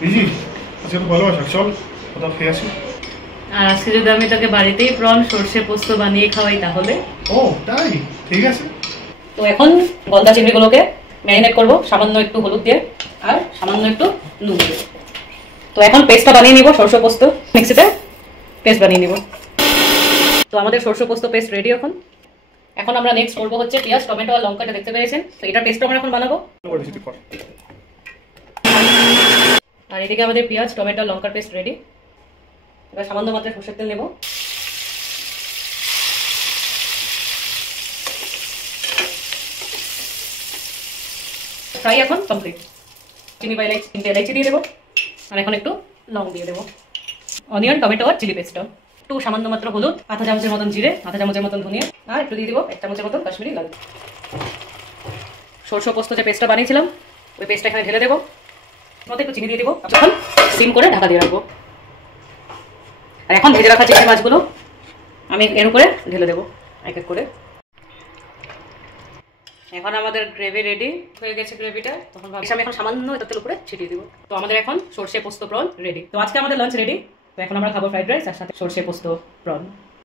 Busy আজকে তো ভালোবাসা, চল কোথাও খেয়ে আসি। আর আজকে যদি আমি তোকে বাড়িতেই প্রন সর্ষে পোস্ত বানিয়ে খাওয়াই তাহলে? ও তাই, ঠিক আছে। তো এখন গলদা চিংড়িগুলোকে ম্যারিনেট করব সামান্য একটু হলুদ দিয়ে আর সামান্য একটু নুন দিয়ে। তো এখন পেস্টটা বানিয়ে নিব, সর্ষে পোস্ত মিক্সিতে পেস্ট বানিয়ে নিব। তো আমাদের সর্ষে পোস্ত পেস্ট রেডি। এখন আমরা নেক্সট করবো হচ্ছে পেঁয়াজ টমেটো আর লঙ্কাটা দেখতে পেয়েছেন, তো এটা পেস্ট আমরা এখন বানাবো। আর এদিকে আমাদের পেঁয়াজ টমেটো লঙ্কার পেস্ট রেডি। এবার সামান্য মাত্রায় সরষের তেল নেব। ফ্রাই এখন কমপ্লিট। চিনি বা এলাইচি দিয়ে দেবো আর এখন একটু লং দিয়ে দেবো। অনিয়ন টমেটো আর চিলি পেস্টটা, একটু সামান্য মাত্র হলুদ, আধা চামচের মতন জিরে, আধা চামচের মতন ধনিয়া আর একটু দিয়ে দিব 1 চামচের মতন কাশ্মীরি লাল। সরষে পোস্ত যে পেস্টটা বানিয়েছিলাম ওই পেস্টটা এখানে ঢেলে দেবো। মতো একটু চিনি দিয়ে দেবো, যখন সিম করে ঢাকা দিয়ে রাখবো। আর এখন ভেজে রাখা চিংড়ি মাছগুলো আমি এর উপরে ঢেলে দেবো এক এক করে। এখন আমাদের গ্রেভি রেডি হয়ে গেছে। গ্রেভিটা তখন আমি এখন সামান্য এটা তেল উপরে ছিটিয়ে দিব। তো আমাদের এখন সরষে পোস্ত প্রন রেডি। তো আজকে আমাদের লাঞ্চ রেডি। তো এখন আমরা খাবো ফ্রাইড রাইস আর সাথে সরষে পোস্ত প্রন।